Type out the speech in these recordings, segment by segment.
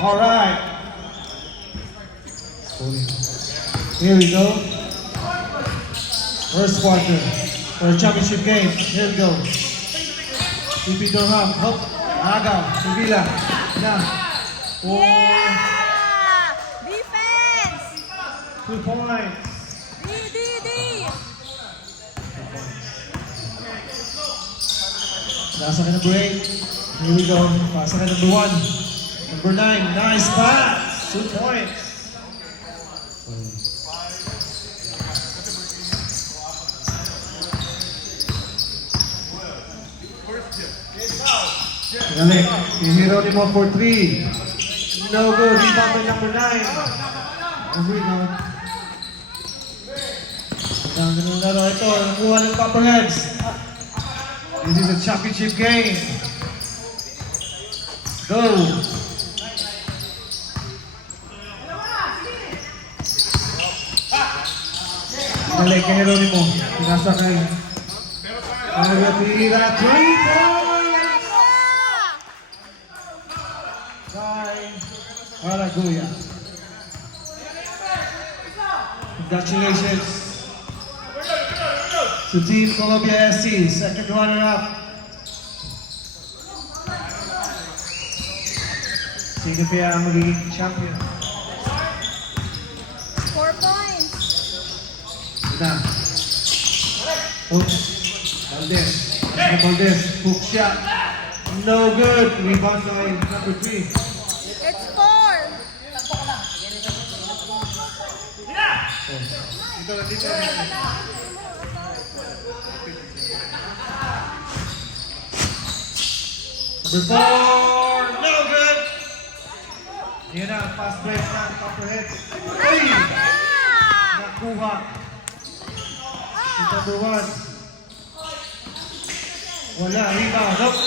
All right. Here we go. First quarter for the championship game. Here we go. TP Durham, Hope, Agaw, Sevilla. Now, for Yeah! Defense! 2 points. D. Nasa ka number 8. Here we go. Pasa ka number 1. Number 9. Nice pass. 2 points. Galing. Hihiro ni mo for 3. No good. Rebound by number 9. Rebound. Ang ganun laro ito. Nakuha ng Copperheads. This is a championship game. Go. Galing kay Jeronimo. Pinasa kay Agatira. 3 points! By Araguya. Congratulations to Team Columbia SC, second runner-up. Sino kaya ang magiging champion? 4 points. Na. Oops. Valdez. Valdez. Hook shot. No good. Rebound by number 3. It's 4. Dito. Number 4. No good. Yan na. Fast break na. Copperheads. Ay! Nakuha. Si number 1. Wala. Rebound. Nope.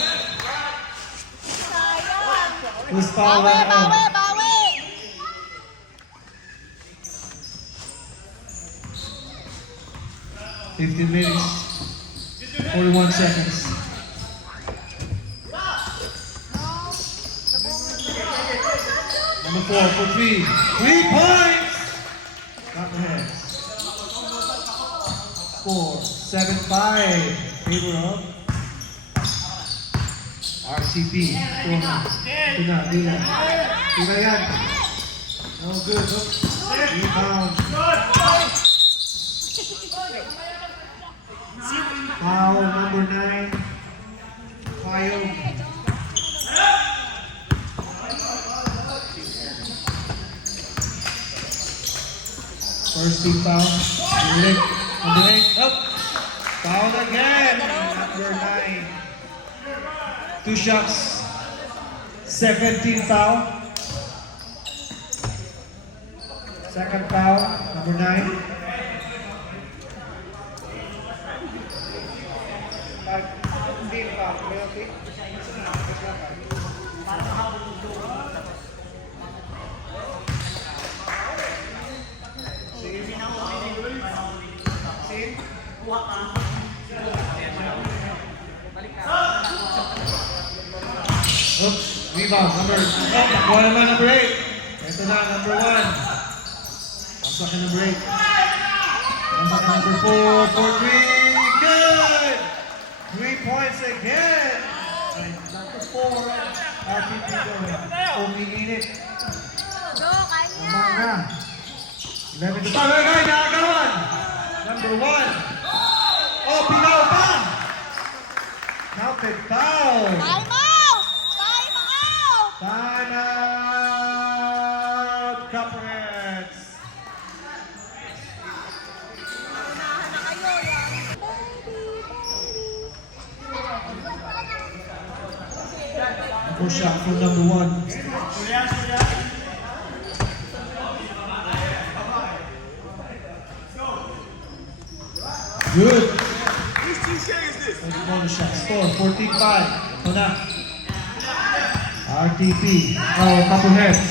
Who's foul right now? Bawi! 15 minutes, 41 seconds. Number 4 for 3. 3 points! Copperheads. 4, 7-5. Favor of RCP. Ito na. Tira yan. No good. No. Rebound. Foul number 9. Kyle. First team foul. Number 8. Up. Foul again. Number 9. 2 shots. Second team foul. Second foul. Number 9. Oops, rebound, nakuha naman number 8. Ito na, number 1. Pasok ka number 8. Pasok ka number 4 for 3. Good! 3 points again. And number 4, RTP going. Umiinit. Go, kanya. Umaga. 11 to 5. Ay, nakagawan. Number 1. Oh, pinaw pa. Counted foul. Time out! Time out. Copperheads. Unahan na kayo, yan. First shot from number 1. Good. Bonus shot. Score 14-5. Ito na. RTP. Oh, Copperheads.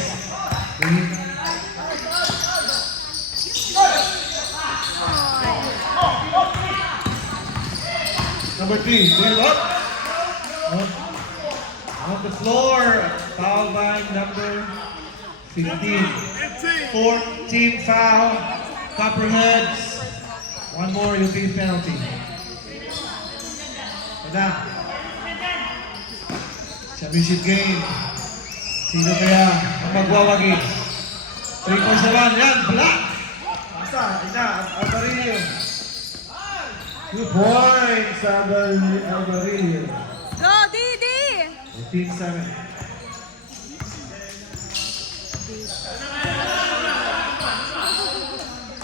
Number 3. Clear up. On the floor, foul by number 15. 4th team foul, Copperheads. One more, you'll be penalty. Tada. Championship game. Sino kaya ang magwawagi? 3 points naman, yan, black. Asa, ina, Alvarillo. 2 points, Alvarillo. Go, Didi! 14-7.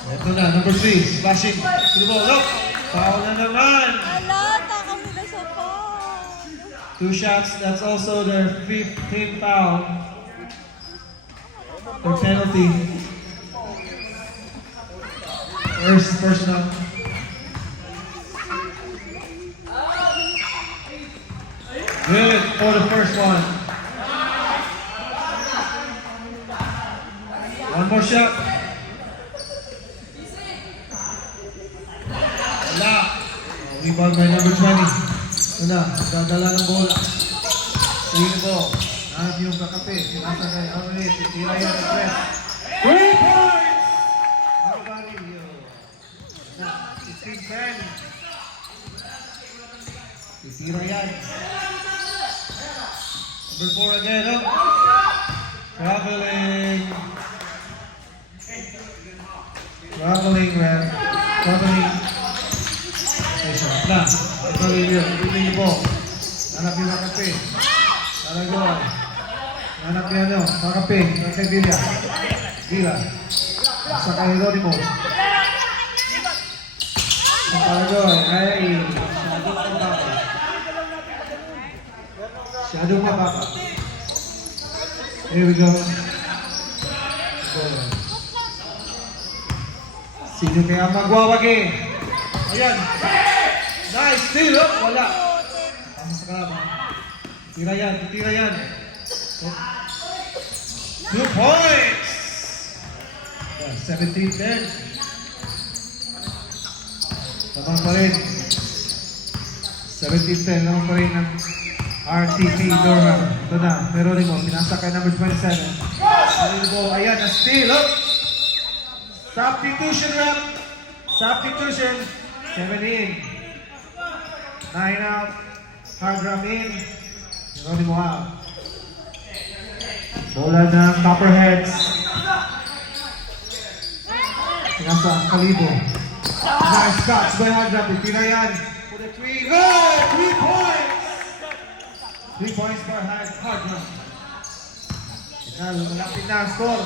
Ito na, number 3, splashing. To the ball, look. Foul na naman. Alata kami na sa ball. 2 shots, that's also their 5th team foul. Their penalty. First personal. Good for the first one. One more shot. Wala. Rebound by number 20. Wala. Dadala ng bola. Swing the ball. Nahanap yung kakape. Pinasa kay Alvarez. Tira yan ang press. 3 points! Alvarillo. 16-10. Tira yan. Number 4 again. Oh. Traveling. Traveling. Na, Alvarillo, bibili yung ball. Hanap yung kakape. Talagon. Hanap yung ano, kakape. Kay Villa. Sa kay Rodimo. Talagon. Ay, Shadow mababa. Here we go. Sino kaya magwawagi? Ayan. Nice steal. Oh, wala. Tama sa kama. Tira yan. 2 points. 17-10. Tamang pa rin. 17-10 naman pa rin ng RTP Durham. Ito na. Pero rin mo. Pinasa kay number 27. Ayan. Na steal. Oh. Substitution rep. 7 in. 9 out. Hard drum in. Geronimo out. Bola ng Copperheads. Pinasa ang Kalibo. Nice catch by hard drum. Tira yan. For the 3. Oh! 3 points! 3 points for hard drum. Malapit na ang score.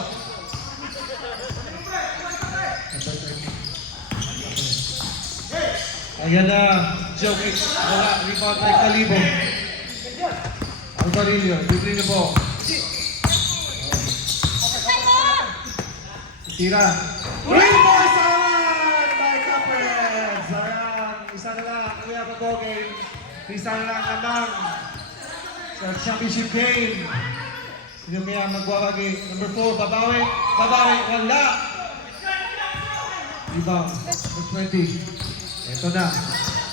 Ayan na, Jokic. Wala, rebound by Kalibo. Alvarillo, bibili na po. Tira. 3 points on by Copperheads. Ayan, isa na lang. Kuya Pagogay. Isa na lang naman sa championship game. Sino kaya magwawagi? Number 4, babawi. Wala. Rebound, number 20. Ito na,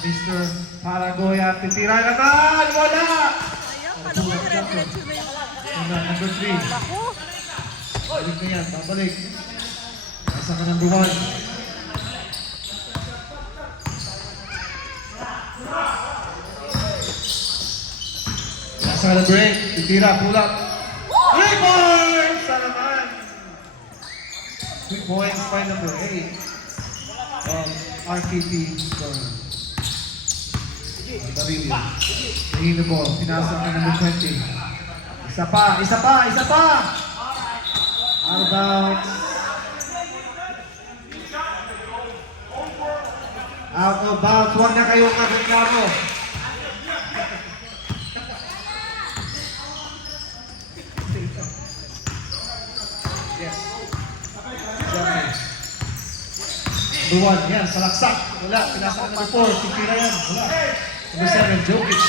Mr. Paragoya. Titira naman! Wala! Ayaw, kala ko dire-diretso na yun. Ito na, number 3. Ako. Balik na yan, babalik. Nasa ka number 1. Nasa ka number 8. Titira, pull up. 3 points! Sa naman! 3 points by number 8. RTP Durham. Alvarillo. Hingin the ball. Pinasa ka number 20. Isa pa! Out of bounds. Out of bounds. Huwag na kayong magreklamo. Yes. Number 1, yan, salaksak. Wala, pinasa ka number 4. Titira yan. Wala. Number 7, Jokic.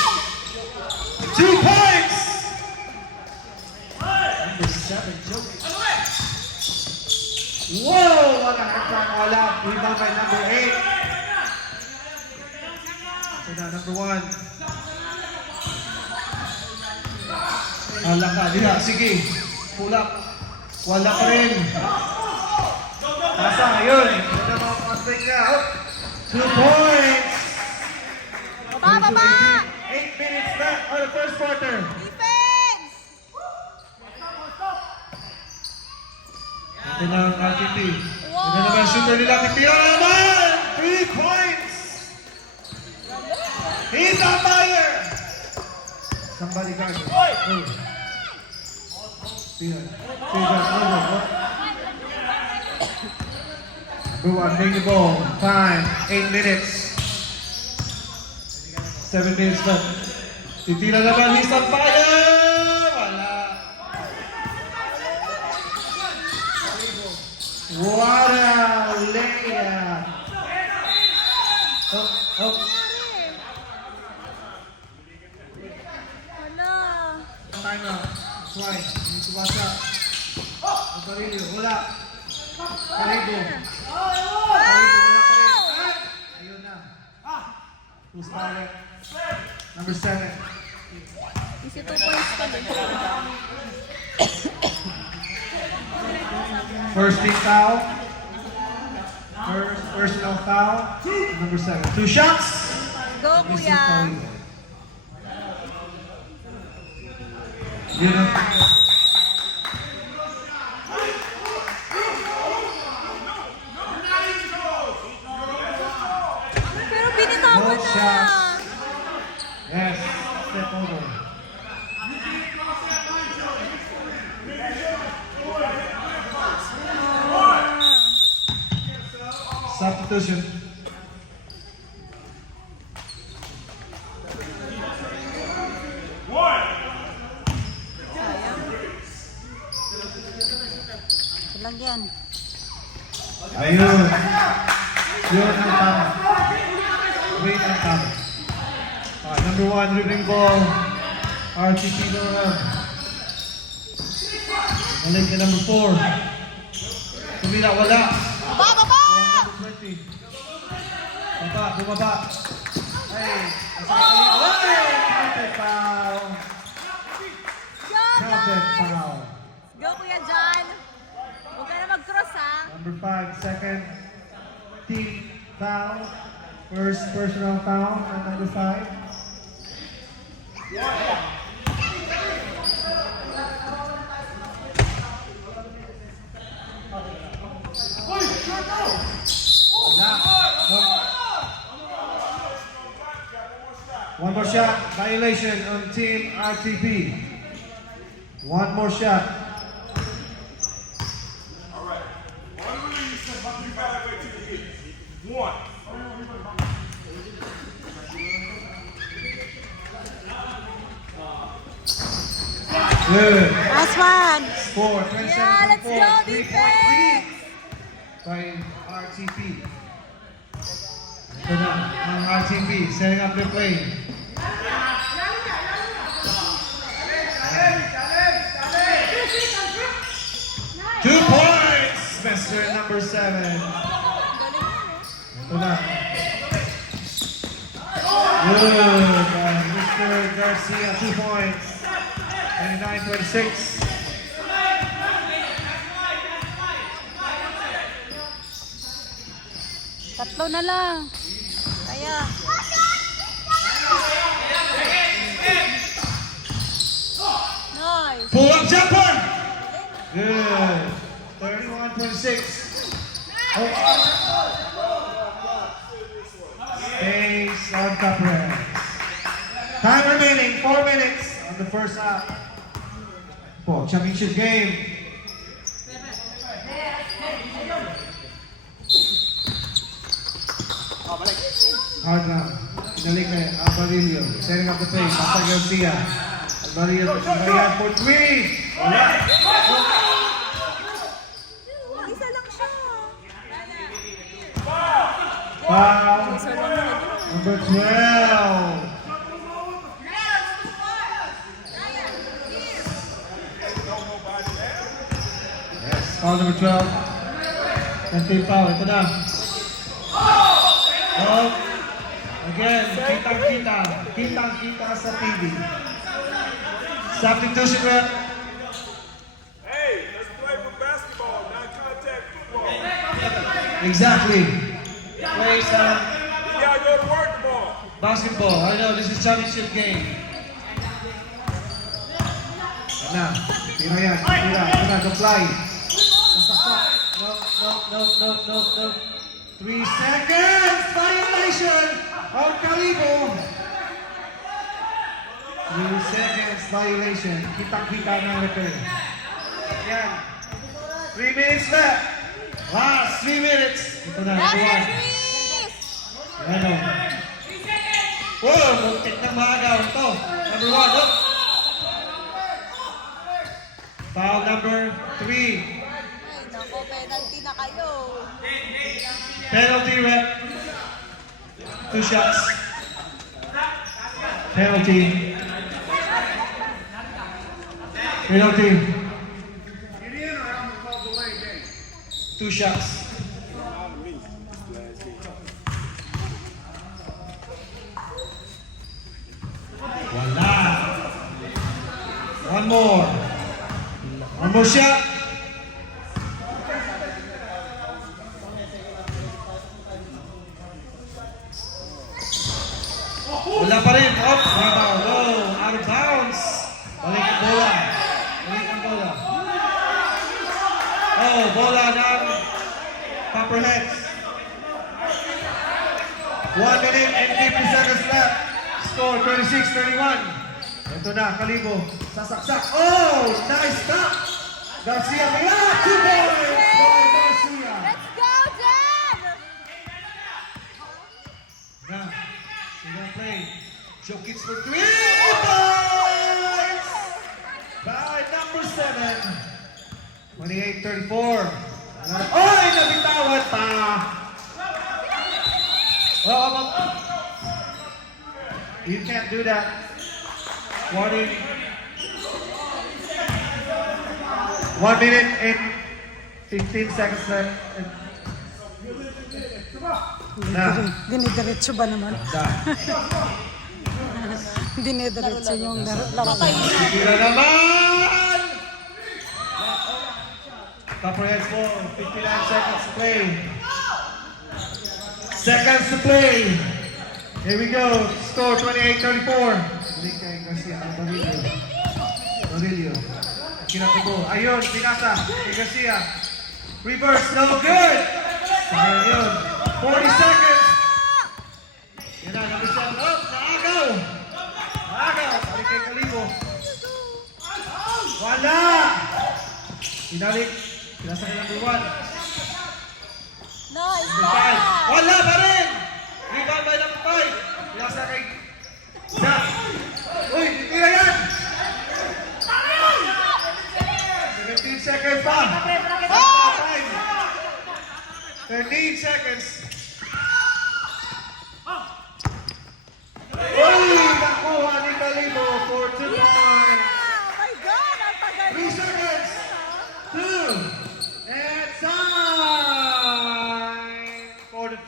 2 points! Number 7, Jokic. Wow! Wala hanggang wala. Rebound by number 8. Ito na, number 1. Hala ka, diha, sige. Pulak. Wala pa rin. Pasa, yun. Ito mga pasay ka. 2 points. Baba! 8 minutes left on the first quarter. Defense! Ito na ang RTP. Ito naman shooter nila. Titiyo naman! 3 points! He's on fire! Somebody got it. Oh. Number 1, bring the ball. Time, 8 minutes. 7 minutes left. Titira naman, he's on fire! Wala. What a layup! Oh. Hala. Time out. Twice. Need to watch out. Parillo, wala. Parillo. Wala pa rin. Ayun na. Who's fouled? Number 7. Easy 2 points pa din. First team foul. First personal foul. Number 7. 2 shots. Go, kuya. Yun ang Pero binitawan both na. shots. Yes. Step over. Substitution. Silang yan. Ayun. Yun ang tama. Wait ang tama. Number 1, dribbling ball. RTP naman. Balik ka number 4. Tumila, wala. Baba! Number 20. Bumaba. Ay, counted foul. Go, Counted guys! foul. Go, Kuya John. Huwag ka na mag-cross, ha? Number 5, second team foul. First personal foul on number 5. One more shot, violation on team RTP. One more shot. Good. Last one. Score, 27 Yeah, let's go, 3-point lead defense! by RTP. Ito na, ang RTP, setting up their play. Two points, Mr. Number 7. Ito na. Good, Mr. Garcia, 2 points. 29-26. Tatlo na lang. Kaya. Nice. Pull up jumper! Good. 31-26. Stays on top ranks. Time remaining, 4 minutes on the first half. For championship game. Hard round. Pinalig na Alvarillo. Setting up the play. Pasa Garcia. Alvarillo for 3. Alright. Isa lang siya. Foul. Isa lang siya. Number 12. Yes, foul number 12. Team foul. Ito na. Oh. Again, kitang-kita. Kitang-kita sa TV. Substitution rep. Hey, let's play for basketball, not contact football. Exactly. Play some We gotta go to work tomorrow. basketball. I know this is championship game. Yan na. Tira yan. Tira. Yan na. Comply. Sasaksak. No, no, no, no, no, no. 3 seconds. Violation of Calibo. 3 seconds violation. Kitang-kita ng return. Yan. 3 minutes left. Last 3 minutes. Ito na. Ito na. Yan o. Wow, muntik ng maagaw ito. Number 1, look. Foul number 3. Ay, naku, penalty na kayo. Penalty rep. 2 shots. Penalty. Penalty. 2 shots. Wala. One more. One more shot. Wala pa rin. Up. Oh, out of bounds. Balik ang bola. Balik ang bola. Oh, bola ng Copperheads. 1 minute and 50 seconds left. Score 26-31. Ito na, Calibo. Sasaksak. Oh, nice stop. Garcia. Yeah, 2 points by Garcia. Let's go, Jen! Now, they're gonna play. Joe kicks for 3 points by number 7. 28-34. Oy, nabitawan pa. You can't do that. Warning. 1 minute and 15 seconds left. Now. Dinidiretso ba naman? Dinidiretso yung laro. Tira naman! Copperheads ball, 59 seconds to play. Seconds to play. Here we go. Score 28-34. Balik kay Garcia. Dorillo. Kinatubo. Ayun, pinasa. Kay Garcia. Reverse, no good! Sayang yun. 40 seconds. Yan na, number 7. Oh, naagaw! Naagaw! Balik kay Calibo. Wala! Pinalik. Pinasa kay number 1. Nice Number 5. ball! Wala pa rin! Rebound by number 5. Pinasa kay Zach. Uy, tira yan! 17 seconds pa. 13 seconds.